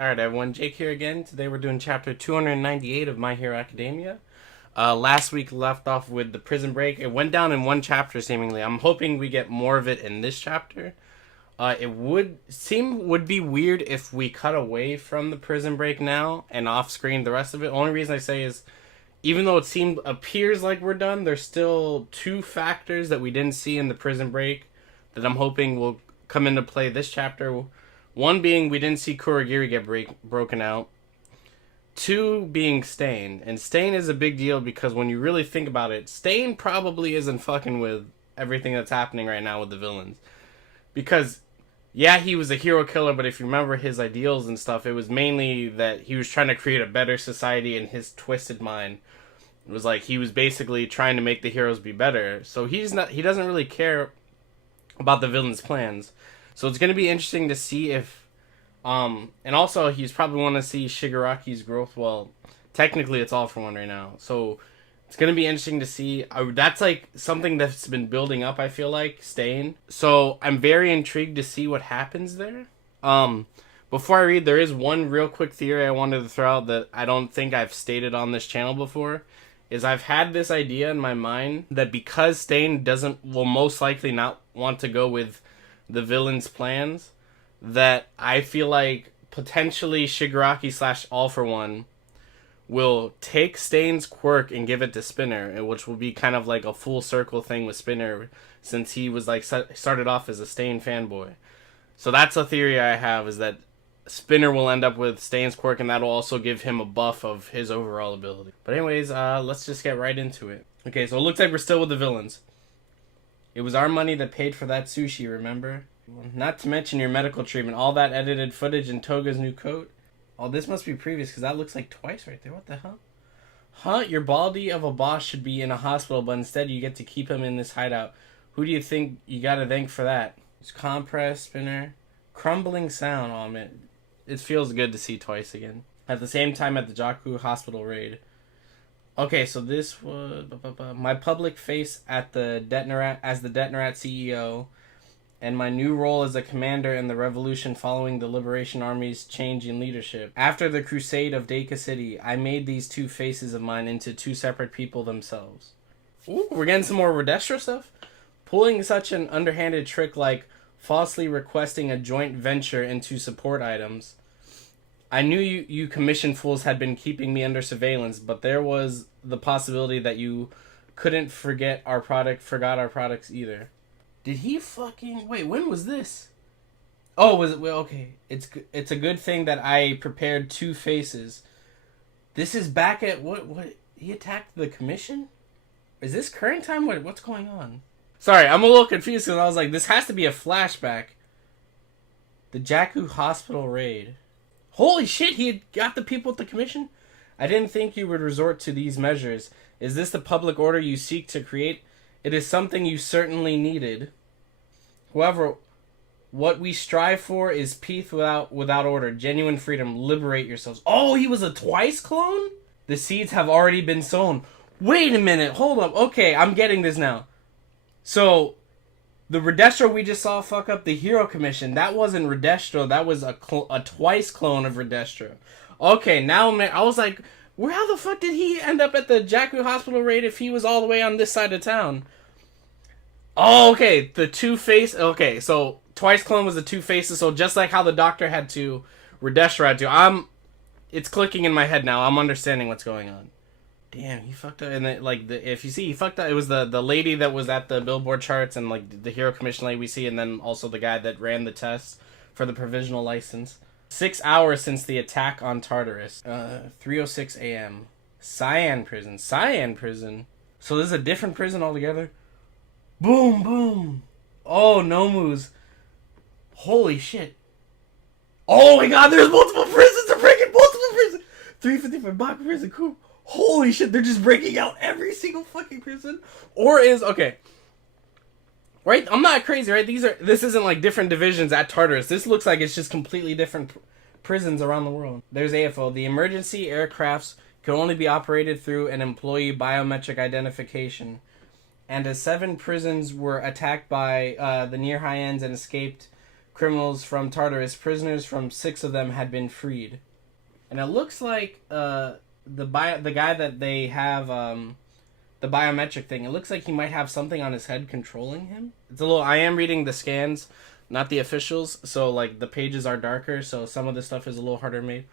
Alright everyone, Jake here again. Today we're doing chapter 298 of My Hero Academia. Last week left off with the prison break. It went down in one chapter seemingly. I'm hoping we get more of it in this chapter. It would be weird if we cut away from the prison break now and off screen the rest of it. Only reason I say is, even though appears like we're done, there's still two factors that we didn't see in the prison break that I'm hoping will come into play this chapter. One being we didn't see Kurogiri get broken out. Two being Stain. And Stain is a big deal because when you really think about it, Stain probably isn't fucking with everything that's happening right now with the villains. Because, yeah, he was a hero killer, but if you remember his ideals and stuff, it was mainly that he was trying to create a better society in his twisted mind. It was like he was basically trying to make the heroes be better. So he doesn't really care about the villains' plans. So it's going to be interesting to see if, and also he's probably want to see Shigaraki's growth. Well, technically it's All For One right now. So it's going to be interesting to see. That's like something that's been building up, I feel like, Stain. So I'm very intrigued to see what happens there. Before I read, there is one real quick theory I wanted to throw out that I don't think I've stated on this channel before. Is I've had this idea in my mind that because Stain will most likely not want to go with the villain's plans, that I feel like potentially Shigaraki / All For One will take Stain's quirk and give it to Spinner, which will be kind of like a full circle thing with Spinner, since he was like started off as a Stain fanboy. So that's a theory I have, is that Spinner will end up with Stain's quirk, and that'll also give him a buff of his overall ability. But anyways, let's just get right into it. Okay, so it looks like we're still with the villains. It was our money that paid for that sushi, remember? Not to mention your medical treatment, all that edited footage and Toga's new coat. Oh, this must be previous, because that looks like twice right there. What the hell? Huh? Your baldy of a boss should be in a hospital, but instead you get to keep him in this hideout. Who do you think you gotta thank for that? It's Compress, Spinner. Crumbling sound. Oh, man. It feels good to see twice again. At the same time at the Jaku Hospital raid. Okay, so this was my public face at the Detnerat CEO, and my new role as a commander in the revolution following the Liberation Army's change in leadership. After the crusade of Deka City, I made these two faces of mine into two separate people themselves. Ooh, we're getting some more Redestra stuff? Pulling such an underhanded trick like falsely requesting a joint venture into support items. I knew you commission fools had been keeping me under surveillance, but there was the possibility that you couldn't forgot our products either. Did he fucking... Wait, when was this? Oh, was it... Well, okay. It's a good thing that I prepared two faces. This is back at... What? He attacked the commission? Is this current time? What's going on? Sorry, I'm a little confused because I was like, this has to be a flashback. The Jaku Hospital raid. Holy shit, he had got the people at the commission? I didn't think you would resort to these measures. Is this the public order you seek to create? It is something you certainly needed. However, what we strive for is peace without order, genuine freedom. Liberate yourselves. Oh, he was a twice clone? The seeds have already been sown. Wait a minute, hold up. Okay, I'm getting this now. So, the Redestra we just saw fuck up the Hero Commission, that wasn't Redestra, that was a twice clone of Redestra. Okay, now I was like, how the fuck did he end up at the Jaku Hospital raid if he was all the way on this side of town? Oh, okay, the Two-Face, okay, so twice clone was the Two Faces, so just like how the Doctor had to, Redestra had to. It's clicking in my head now, I'm understanding what's going on. Damn, he fucked up. And if you see, he fucked up. It was the lady that was at the Billboard charts, and like the Hero Commission lady we see, and then also the guy that ran the tests for the provisional license. 6 hours since the attack on Tartarus. 3:06 a.m. Cyan prison. So this is a different prison altogether. Boom, boom. Oh, Nomu's. Holy shit. Oh my god, there's multiple prisons. They're breaking multiple prisons. 355 Baku prison. Cool. Holy shit, they're just breaking out every single fucking prison. Okay. Right? I'm not crazy, right? This isn't like different divisions at Tartarus. This looks like it's just completely different prisons around the world. There's AFO. The emergency aircrafts can only be operated through an employee biometric identification. And as 7 prisons were attacked by the near high ends and escaped criminals from Tartarus. Prisoners from 6 of them had been freed. And it looks like the guy that they have, the biometric thing, it looks like he might have something on his head controlling him. It's a little... I am reading the scans, not the officials, so like the pages are darker, so some of the stuff is a little harder to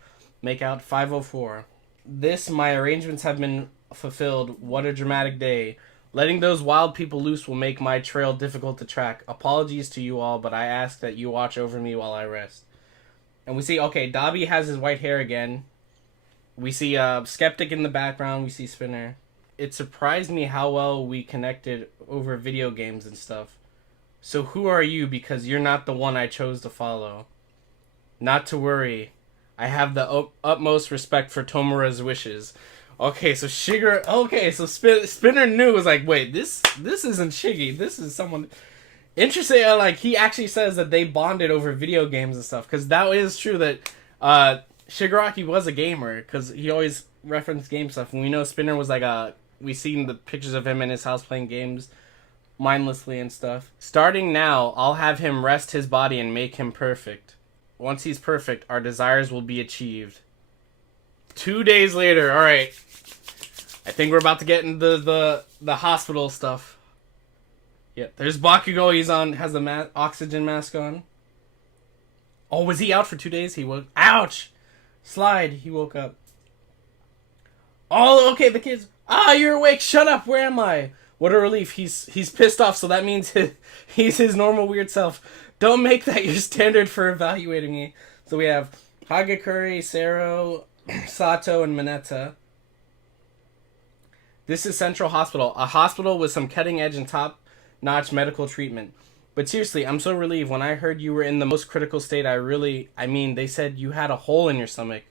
make out. 504. My arrangements have been fulfilled. What a dramatic day. Letting those wild people loose will make my trail difficult to track. Apologies to you all, but I ask that you watch over me while I rest. And we see, okay, Dabi has his white hair again. We see Skeptic in the background. We see Spinner. It surprised me how well we connected over video games and stuff. So who are you? Because you're not the one I chose to follow. Not to worry. I have the utmost respect for Tomura's wishes. Okay, so Spinner knew, was like, wait, this isn't Shiggy. This is someone... Interesting, like, he actually says that they bonded over video games and stuff, because that is true that Shigaraki was a gamer, because he always referenced game stuff, and we know Spinner was like we've seen the pictures of him in his house playing games mindlessly and stuff. Starting now, I'll have him rest his body and make him perfect. Once he's perfect, our desires will be achieved. 2 days later, alright. I think we're about to get into the hospital stuff. Yeah, there's Bakugo. Has the oxygen mask on. Oh, was he out for 2 days? He woke. Ouch! Slide. He woke up. Oh, okay. The kids. You're awake. Shut up. Where am I? What a relief. He's pissed off. So that means he's his normal weird self. Don't make that your standard for evaluating me. So we have Hagakure, Sero, Sato, and Mineta. This is Central Hospital, a hospital with some cutting edge and top-notch medical treatment. But seriously, I'm so relieved. When I heard you were in the most critical state, they said you had a hole in your stomach.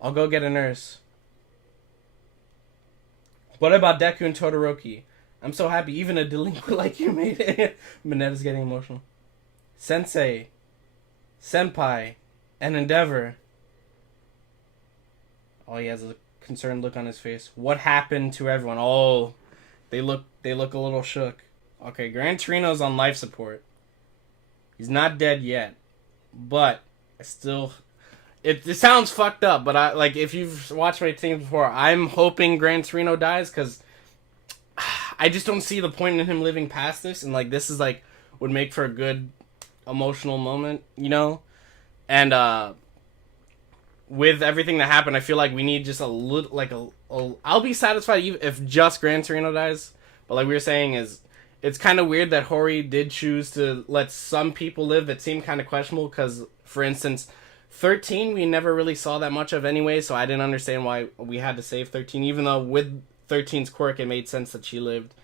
I'll go get a nurse. What about Deku and Todoroki? I'm so happy even a delinquent like you made it. Mineta's getting emotional. Sensei, Senpai, and Endeavor. Oh, he has a concerned look on his face. What happened to everyone? Oh, they look a little shook. Okay, Gran Torino's on life support. He's not dead yet, but it sounds fucked up. But if you've watched my things before, I'm hoping Gran Torino dies because I just don't see the point in him living past this, and like this is like would make for a good emotional moment, you know, and with everything that happened, I feel like we need just a little, like I'll be satisfied if just Gran Torino dies. But like we were saying, it's kind of weird that Hori did choose to let some people live that seemed kind of questionable. Because, for instance, 13 we never really saw that much of anyway, so I didn't understand why we had to save 13. Even though with 13's quirk, it made sense that she lived.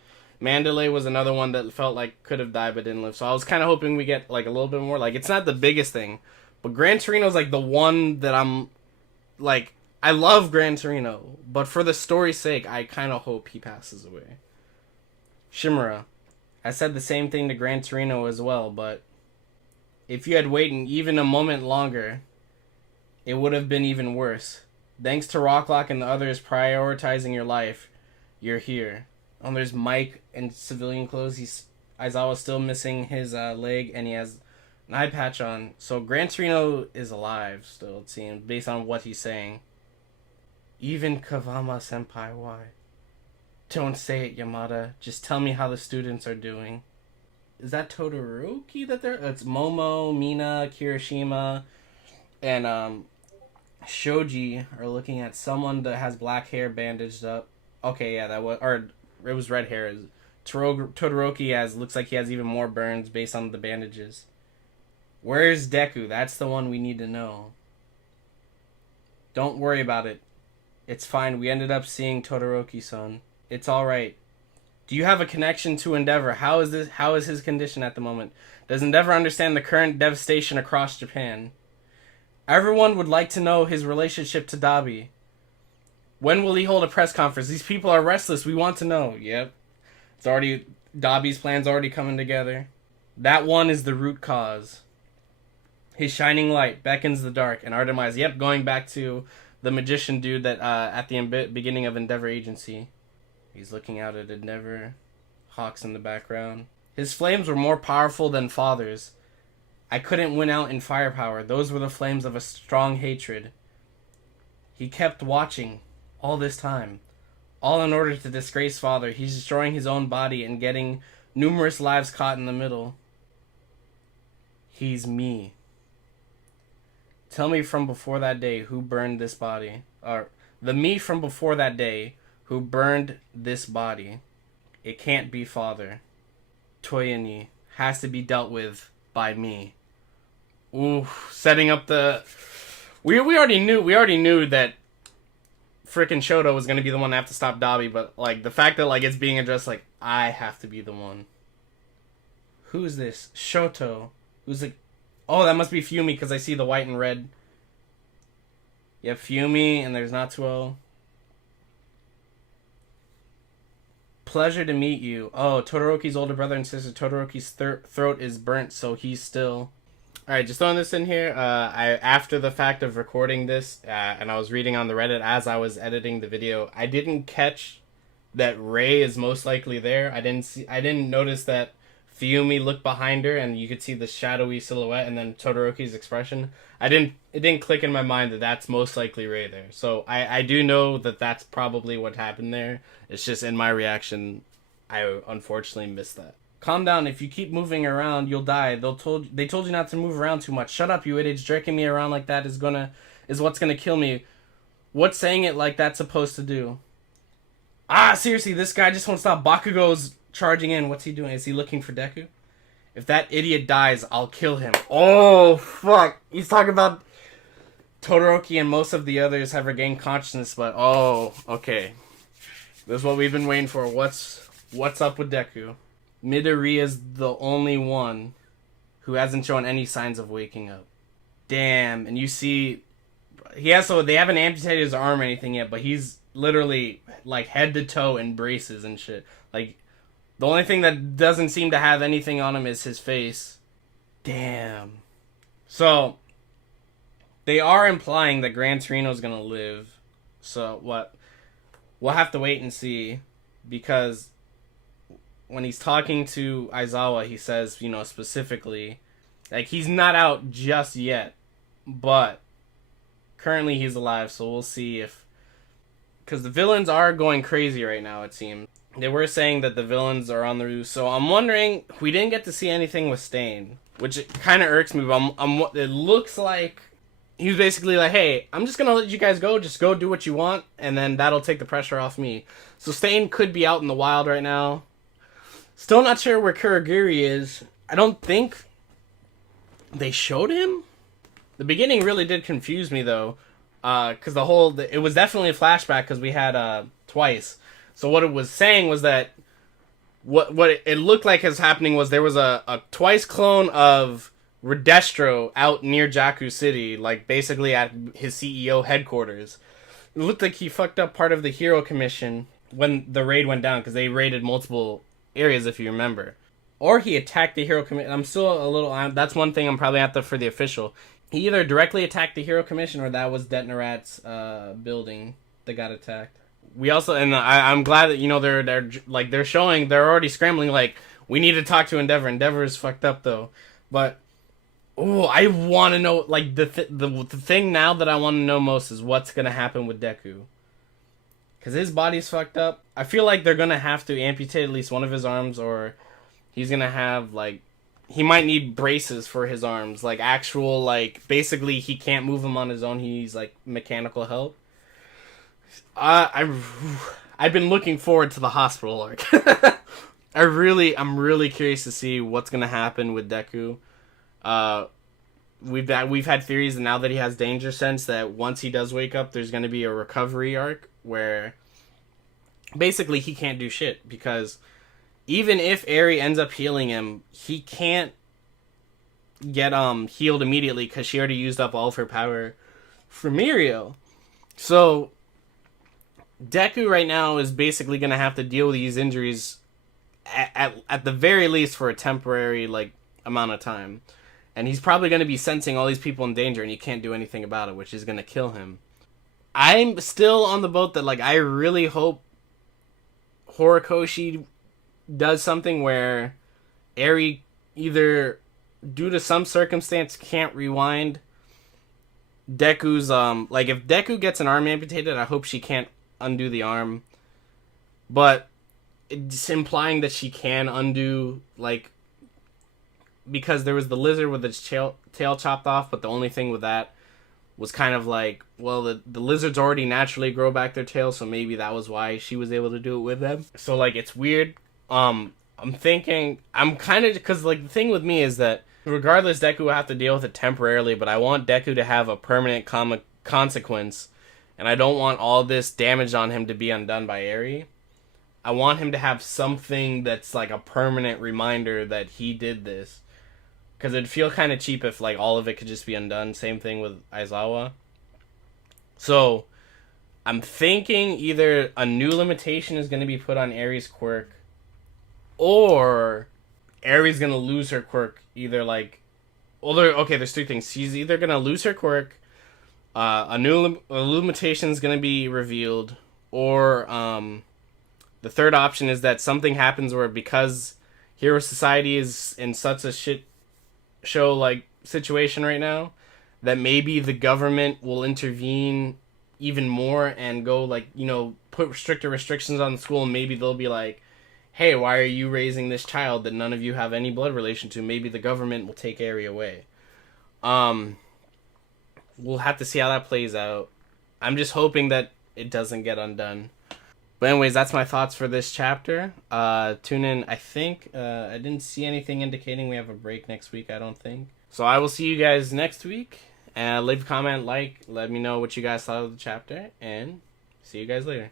Mandalay was another one that felt like could have died but didn't live. So I was kind of hoping we get like a little bit more. Like it's not the biggest thing. But Gran Torino's like the one that I'm like, I love Gran Torino, but for the story's sake, I kind of hope he passes away. Shimura. I said the same thing to Gran Torino as well, but if you had waited even a moment longer, it would have been even worse. Thanks to Rocklock and the others prioritizing your life, you're here. Oh, there's Mike in civilian clothes. Aizawa's still missing his leg, and he has an eye patch on. So Gran Torino is alive still, it seems, based on what he's saying. Even Kavama Senpai, why? Don't say it, Yamada. Just tell me how the students are doing. Is that Todoroki that they're... It's Momo, Mina, Kirishima, and Shoji are looking at someone that has black hair bandaged up. Okay, yeah, that was... Or it was red hair. Todoroki looks like he has even more burns based on the bandages. Where's Deku? That's the one we need to know. Don't worry about it. It's fine. We ended up seeing Todoroki-san. It's alright. Do you have a connection to Endeavor? How is his condition at the moment? Does Endeavor understand the current devastation across Japan? Everyone would like to know his relationship to Dabi. When will he hold a press conference? These people are restless. We want to know. Yep. Dabi's plan's already coming together. That one is the root cause. His shining light beckons the dark, and our demise. Yep, going back to the magician dude that at the beginning of Endeavor Agency. He's looking out at Endeavor. Hawks in the background. His flames were more powerful than Father's. I couldn't win out in firepower. Those were the flames of a strong hatred. He kept watching all this time. All in order to disgrace Father. He's destroying his own body and getting numerous lives caught in the middle. He's me. Tell me from before that day who burned this body. Or the me from before that day who burned this body. It can't be Father. Toyani has to be dealt with by me. Ooh, setting up the... We already knew that frickin' Shoto was gonna be the one to have to stop Dabi, but like the fact that like it's being addressed like I have to be the one. Who's this? Shoto. Who's like... Oh, that must be Fumi because I see the white and red. Yeah, Fumi and there's Natsuo. Pleasure to meet you. Oh, Todoroki's older brother and sister. Todoroki's throat is burnt, so he's still... Alright, just throwing this in here. After the fact of recording this, and I was reading on the Reddit as I was editing the video, I didn't catch that Rei is most likely there. I didn't notice that Fumi looked behind her and you could see the shadowy silhouette and then Todoroki's expression. It didn't click in my mind that that's most likely Rei there. So I do know that that's probably what happened there. It's just in my reaction, I unfortunately missed that. Calm down. If you keep moving around, you'll die. They told you not to move around too much. Shut up, you idiots. Jerking me around like that is what's gonna kill me. What's saying it like that's supposed to do? Ah, seriously, this guy just won't stop. Bakugo's charging in. What's he doing? Is he looking for Deku? If that idiot dies, I'll kill him. Oh, fuck. He's talking about Todoroki and most of the others have regained consciousness, but oh, okay. This is what we've been waiting for. What's up with Deku? Midoriya's the only one who hasn't shown any signs of waking up. Damn, and you see, they haven't amputated his arm or anything yet, but he's literally like head to toe in braces and shit. Like, the only thing that doesn't seem to have anything on him is his face. Damn. So, they are implying that Gran Torino's gonna live. So, what? We'll have to wait and see, because when he's talking to Aizawa, he says, specifically, like, he's not out just yet, but currently he's alive, so we'll see if... Because the villains are going crazy right now, it seems. They were saying that the villains are on the roof, so I'm wondering, we didn't get to see anything with Stain, which kind of irks me, but it looks like he was basically like, hey, I'm just going to let you guys go, just go do what you want, and then that'll take the pressure off me. So Stain could be out in the wild right now. Still not sure where Kurogiri is. I don't think they showed him. The beginning really did confuse me, though. Because it was definitely a flashback, because we had twice. So what it was saying was that what it looked like is happening was there was a twice clone of Redestro out near Jakku City, like basically at his CEO headquarters. It looked like he fucked up part of the Hero Commission when the raid went down, because they raided multiple areas, if you remember. Or he attacked the Hero Commission. I'm still a little... that's one thing I'm probably after for the official. He either directly attacked the Hero Commission or that was Detnerat's building that got attacked. We also... And I'm glad that, they're showing... They're already scrambling, like, we need to talk to Endeavor. Endeavor is fucked up, though. But... Oh, I want to know... Like, the thing now that I want to know most is what's going to happen with Deku. Because his body's fucked up. I feel like they're going to have to amputate at least one of his arms, or he's going to have, like... He might need braces for his arms. Like, actual, like... Basically, he can't move them on his own. He's, like, mechanical help. I've been looking forward to the hospital arc. I'm really curious to see what's going to happen with Deku. We've had theories, and now that he has Danger Sense, that once he does wake up, there's going to be a recovery arc where basically he can't do shit, because even if Eri ends up healing him, he can't get healed immediately because she already used up all of her power for Mirio. So Deku right now is basically going to have to deal with these injuries at the very least for a temporary amount of time. And he's probably going to be sensing all these people in danger, and he can't do anything about it, which is going to kill him. I'm still on the boat that, I really hope Horikoshi does something where Eri either due to some circumstance, can't rewind Deku's, like, if Deku gets an arm amputated, I hope she can't undo the arm. But it's implying that she can undo, like, because there was the lizard with its tail chopped off, but the only thing with that was kind of like, well, the lizards already naturally grow back their tails, so maybe that was why she was able to do it with them. So, like, it's weird. I'm thinking, I'm kind of, because, like, the thing with me is that regardless, Deku will have to deal with it temporarily, but I want Deku to have a permanent consequence, and I don't want all this damage on him to be undone by Eri. I want him to have something that's like a permanent reminder that he did this. Because it'd feel kind of cheap if like all of it could just be undone. Same thing with Aizawa. So, I'm thinking either a new limitation is going to be put on Eri's quirk, or Eri's going to lose her quirk. Either like, well, there's three things. She's either going to lose her quirk, a new limitation is going to be revealed, or the third option is that something happens where, because Hero Society is in such a shit show like situation right now, that maybe the government will intervene even more and go like, put stricter restrictions on the school, and maybe they'll be like, hey, why are you raising this child that none of you have any blood relation to? Maybe the government will take Eri away. We'll have to see how that plays out. I'm just hoping that it doesn't get undone. But anyways, that's my thoughts for this chapter. Tune in. I think I didn't see anything indicating we have a break next week, I don't think. So I will see you guys next week. Leave a comment, let me know what you guys thought of the chapter, and see you guys later.